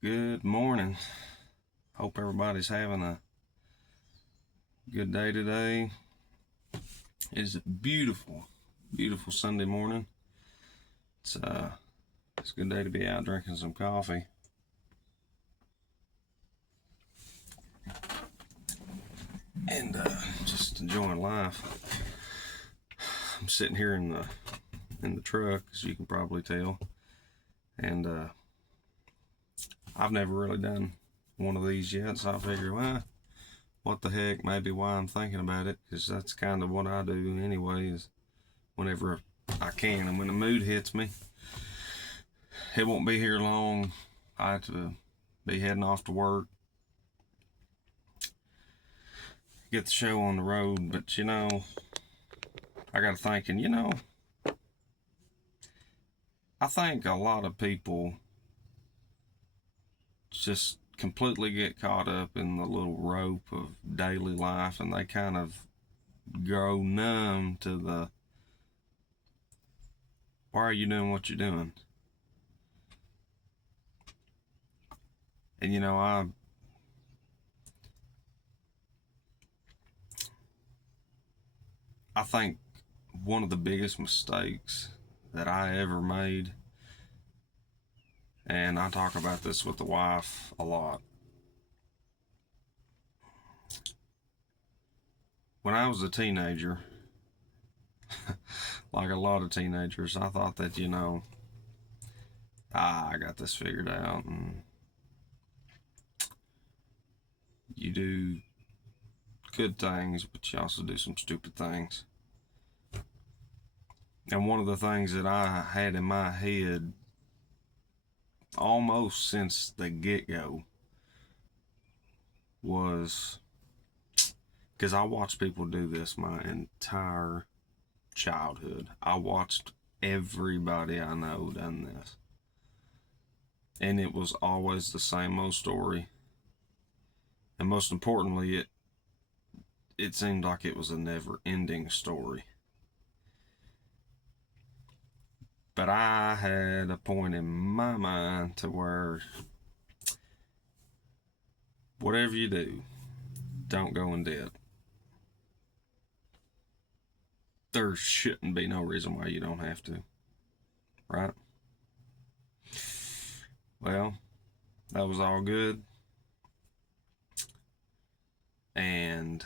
Good morning. Hope everybody's having a good day today. It is a beautiful Sunday morning. It's a good day to be out drinking some coffee and just enjoying life. I'm sitting here in the truck, as you can probably tell, and I've never really done one of these yet, so I figure, well, what the heck? Maybe why I'm thinking about it, because that's kind of what I do anyway. Is whenever I can, and when the mood hits me, it won't be here long. I have to be heading off to work, get the show on the road. But I got to thinking, I think a lot of people just completely get caught up in the little rope of daily life, and they kind of grow numb to the why are you doing what you're doing? And I think one of the biggest mistakes that I ever made, and I talk about this with the wife a lot. When I was a teenager, like a lot of teenagers, I thought that, I got this figured out. And you do good things, but you also do some stupid things. And one of the things that I had in my head almost since the get go was because I watched people do this my entire childhood. I watched everybody I know done this. And it was always the same old story. And most importantly, it seemed like it was a never ending story. But I had a point in my mind to where whatever you do, don't go in debt. There shouldn't be no reason why you don't have to, right? Well, that was all good. And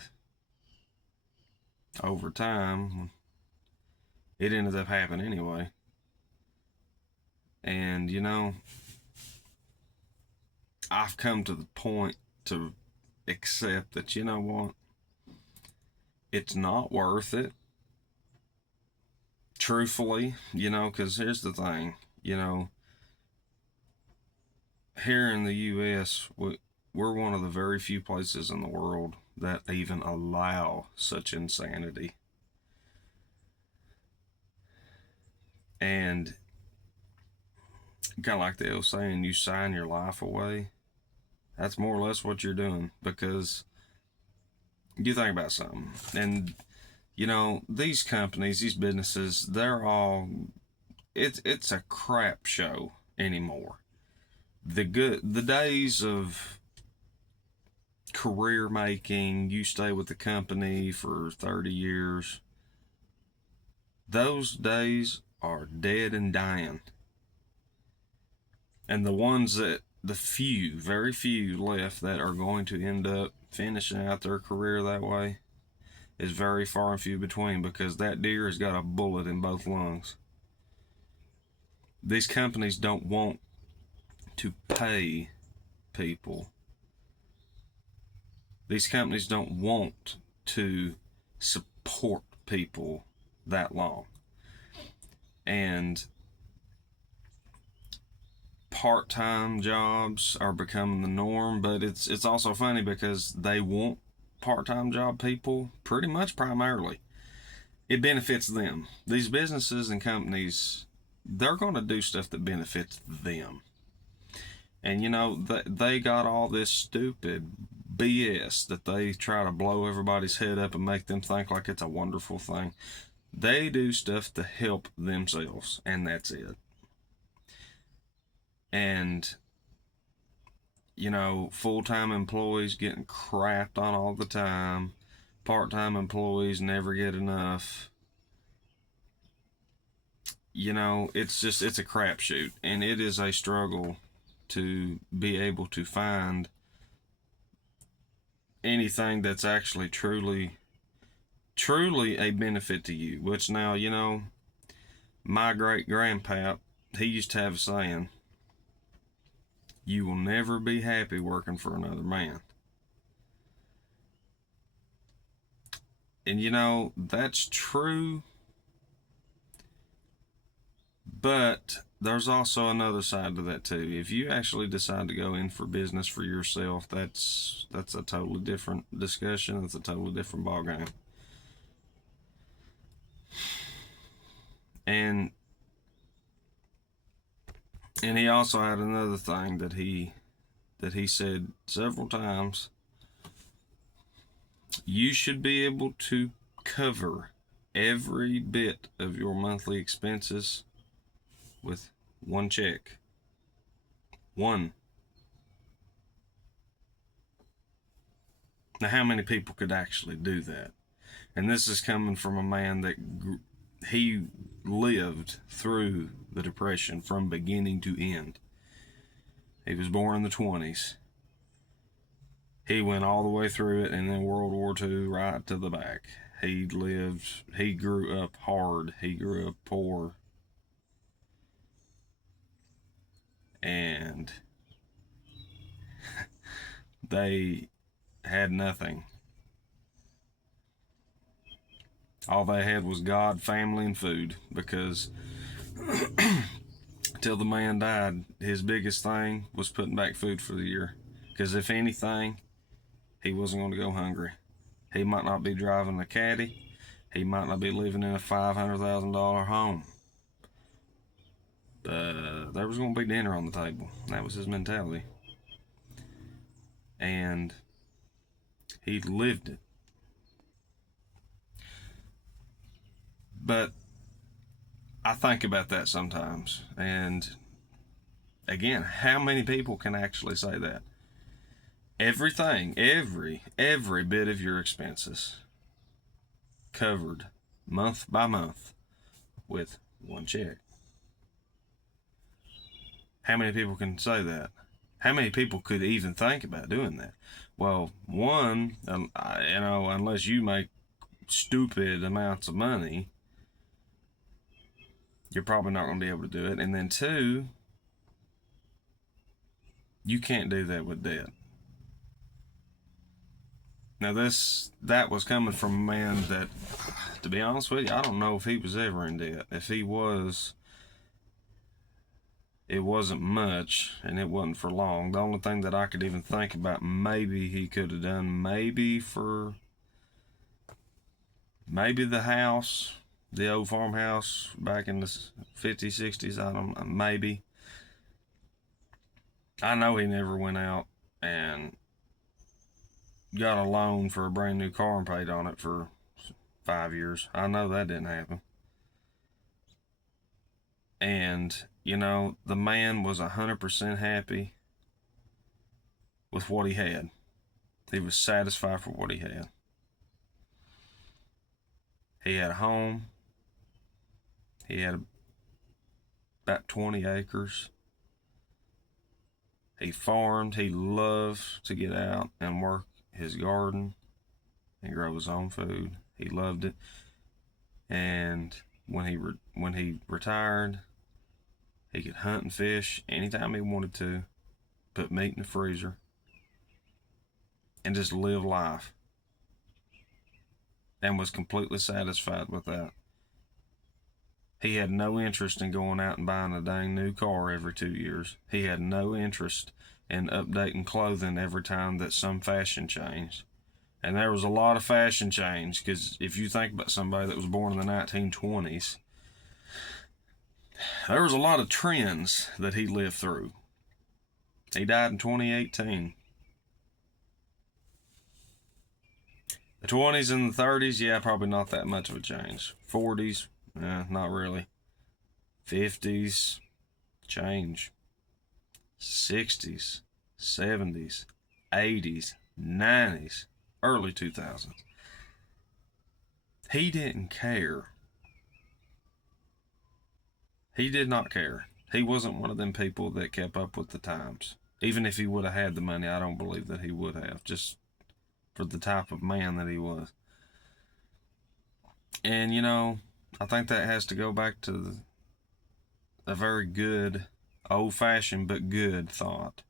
over time, it ended up happening anyway. And I've come to the point to accept that, you know what? It's not worth it. Truthfully, because here's the thing, here in the U.S., we're one of the very few places in the world that even allow such insanity. And kind of like the old saying, you sign your life away. That's more or less what you're doing, because you think about something, and these companies, these businesses, it's a crap show anymore. The days of career making, you stay with the company for 30 years, those days are dead and dying. And the few, very few left that are going to end up finishing out their career that way is very far and few between, because that deer has got a bullet in both lungs. These companies don't want to pay people. These companies don't want to support people that long. And part-time jobs are becoming the norm, but it's also funny because they want part-time job people pretty much primarily. It benefits them. These businesses and companies, they're going to do stuff that benefits them. And they got all this stupid BS that they try to blow everybody's head up and make them think like it's a wonderful thing. They do stuff to help themselves, and that's it. And full-time employees getting crapped on all the time. Part-time employees never get enough. It's a crapshoot, and it is a struggle to be able to find anything that's actually truly a benefit to you. Which now, my great grandpap, he used to have a saying, you will never be happy working for another man. And that's true, but there's also another side to that too. If you actually decide to go in for business for yourself, that's a totally different discussion. That's a totally different ballgame. And he also had another thing that he said several times. You should be able to cover every bit of your monthly expenses with one check. One. Now, how many people could actually do that? And this is coming from a man that he lived through the Depression from beginning to end. He was born in the 20s. He went all the way through it, and then World War II right to the back. He grew up hard. He grew up poor. And they had nothing. All they had was God, family, and food, because till the man died, his biggest thing was putting back food for the year. Because if anything, he wasn't going to go hungry. He might not be driving a caddy. He might not be living in a $500,000 home. There was going to be dinner on the table. That was his mentality. And he lived it. But I think about that sometimes. And again, how many people can actually say that? Everything, every bit of your expenses covered month by month with one check. How many people can say that? How many people could even think about doing that? Well, one, unless you make stupid amounts of money, you're probably not going to be able to do it. And then two, you can't do that with debt. Now that was coming from a man that, to be honest with you, I don't know if he was ever in debt. If he was, it wasn't much, and it wasn't for long. The only thing that I could even think about maybe he could have done, maybe the house, the old farmhouse back in the 50s, 60s, I don't know, maybe. I know he never went out and got a loan for a brand new car and paid on it for 5 years. I know that didn't happen. And, the man was 100% happy with what he had. He was satisfied for what he had. He had a home. He had about 20 acres. He farmed. He loved to get out and work his garden and grow his own food. He loved it. And when he retired, he could hunt and fish anytime he wanted to, put meat in the freezer, and just live life. And was completely satisfied with that. He had no interest in going out and buying a dang new car every 2 years. He had no interest in updating clothing every time that some fashion changed. And there was a lot of fashion change, because if you think about somebody that was born in the 1920s, there was a lot of trends that he lived through. He died in 2018. The 20s and the 30s, yeah, probably not that much of a change. 40s, not really. 50s, change. 60s, 70s, 80s, 90s, early 2000s. He didn't care. He did not care. He wasn't one of them people that kept up with the times. Even if he would have had the money, I don't believe that he would have, just for the type of man that he was. And, I think that has to go back to a very good, old-fashioned but good thought.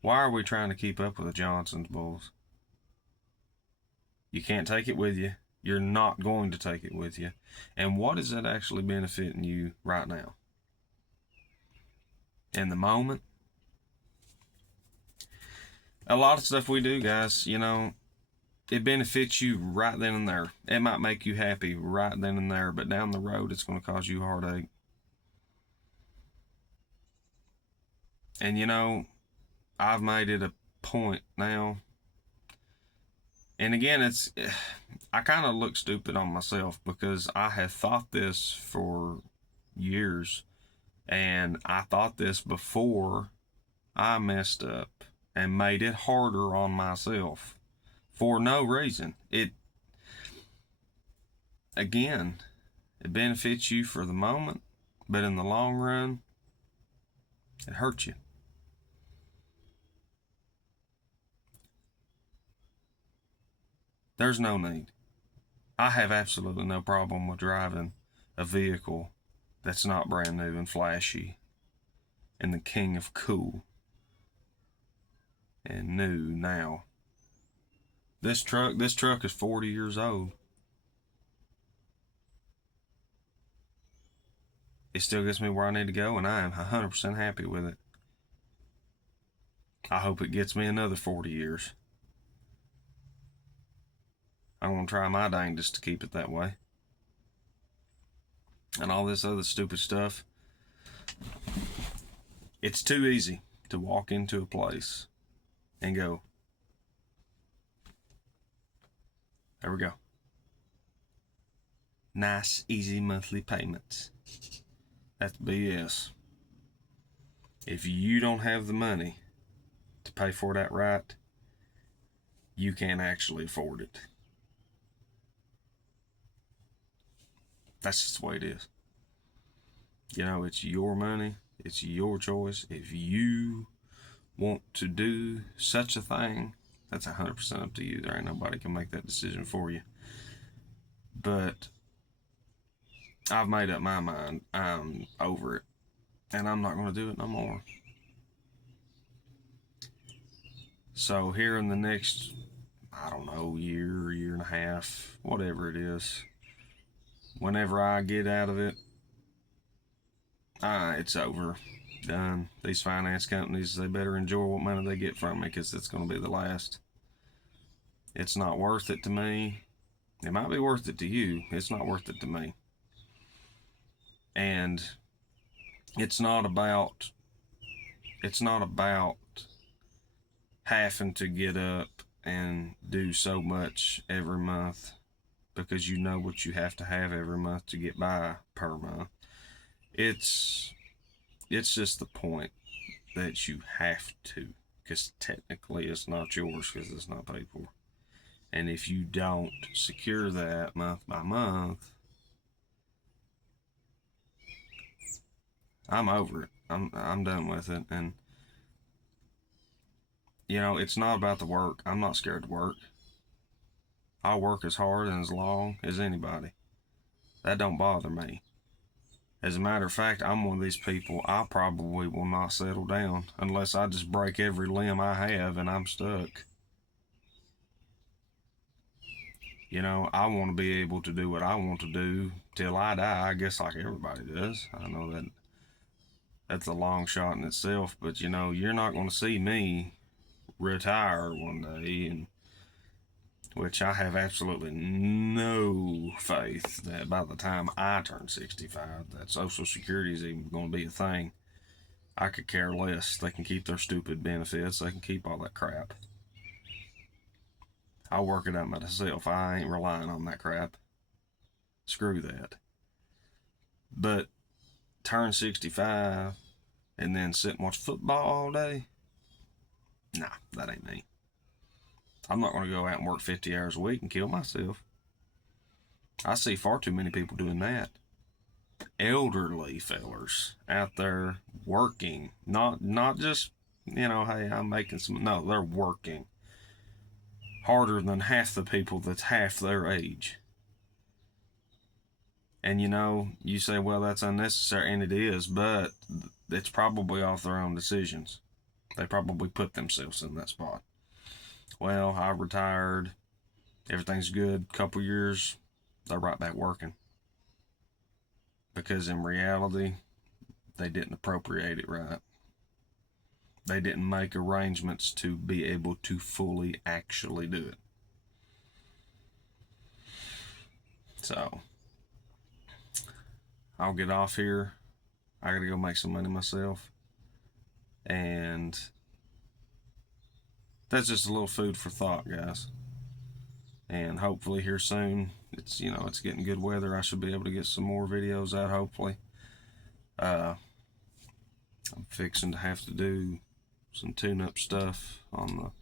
Why are we trying to keep up with the Johnsons, boys? You can't take it with you. You're not going to take it with you. And what is that actually benefiting you right now? In the moment? A lot of stuff we do, guys, it benefits you right then and there. It might make you happy right then and there, but down the road, it's going to cause you heartache. And, I've made it a point now. And again, I kind of look stupid on myself because I have thought this for years. And I thought this before I messed up and made it harder on myself for no reason. Again, it benefits you for the moment, but in the long run, it hurts you. There's no need. I have absolutely no problem with driving a vehicle that's not brand new and flashy and the king of cool and new now. This truck is 40 years old. It still gets me where I need to go, and I am 100% happy with it. I hope it gets me another 40 years. I'm going to try my dangest to keep it that way. And all this other stupid stuff. It's too easy to walk into a place and go, there we go. Nice, easy monthly payments. That's BS. If you don't have the money to pay for that right, you can't actually afford it. That's just the way it is. It's your money. It's your choice. If you want to do such a thing, that's 100% up to you. There ain't nobody can make that decision for you. But I've made up my mind. I'm over it. And I'm not going to do it no more. So here in the next, I don't know, year and a half, whatever it is, whenever I get out of it, it's over. Done. These finance companies, they better enjoy what money they get from me because it's going to be the last. It's not worth it to me. It might be worth it to you. It's not worth it to me. And it's not about having to get up and do so much every month because you know what you have to have every month to get by per month. It's just the point that you have to, because technically it's not yours because it's not paid for. And if you don't secure that month by month, I'm over it. I'm done with it. And it's not about the work. I'm not scared to work. I'll work as hard and as long as anybody. That don't bother me. As a matter of fact, I'm one of these people, I probably will not settle down unless I just break every limb I have and I'm stuck. I want to be able to do what I want to do till I die, I guess, like everybody does. I know that's a long shot in itself, but you're not going to see me retire one day, and which I have absolutely no faith that by the time I turn 65 that Social Security is even going to be a thing. I could care less. They can keep their stupid benefits. They can keep all that crap. I'll work it out myself. I ain't relying on that crap. Screw that. But turn 65 and then sit and watch football all day? Nah, that ain't me. I'm not going to go out and work 50 hours a week and kill myself. I see far too many people doing that. Elderly fellers out there working, not just, hey, I'm making some. No, they're working harder than half the people that's half their age. And you say, well, that's unnecessary, and it is, but it's probably off their own decisions. They probably put themselves in that spot. Well, I retired, everything's good, couple years, they're right back working. Because in reality, they didn't appropriate it right. They didn't make arrangements to be able to fully actually do it. So, I'll get off here. I gotta go make some money myself. And that's just a little food for thought, guys. And hopefully here soon, it's getting good weather. I should be able to get some more videos out, hopefully. I'm fixing to have to do some tune-up stuff on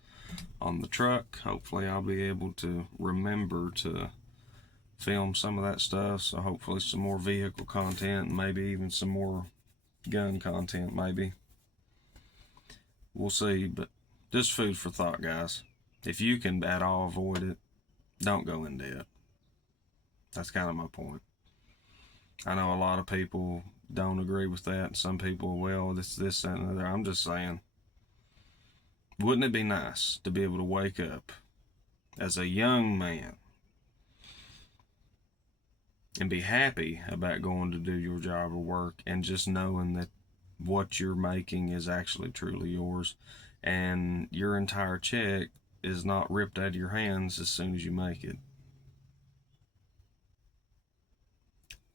the truck. Hopefully I'll be able to remember to film some of that stuff. So hopefully some more vehicle content, and maybe even some more gun content, maybe. We'll see, but just food for thought, guys. If you can at all avoid it, don't go in debt. That's kind of my point. I know a lot of people don't agree with that, and some people, well, this, that, and the other. I'm just saying, wouldn't it be nice to be able to wake up as a young man and be happy about going to do your job or work, and just knowing that what you're making is actually truly yours, and your entire check is not ripped out of your hands as soon as you make it.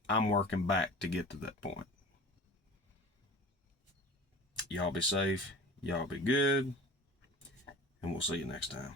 I'm working back to get to that point. Y'all be safe, y'all be good, and we'll see you next time.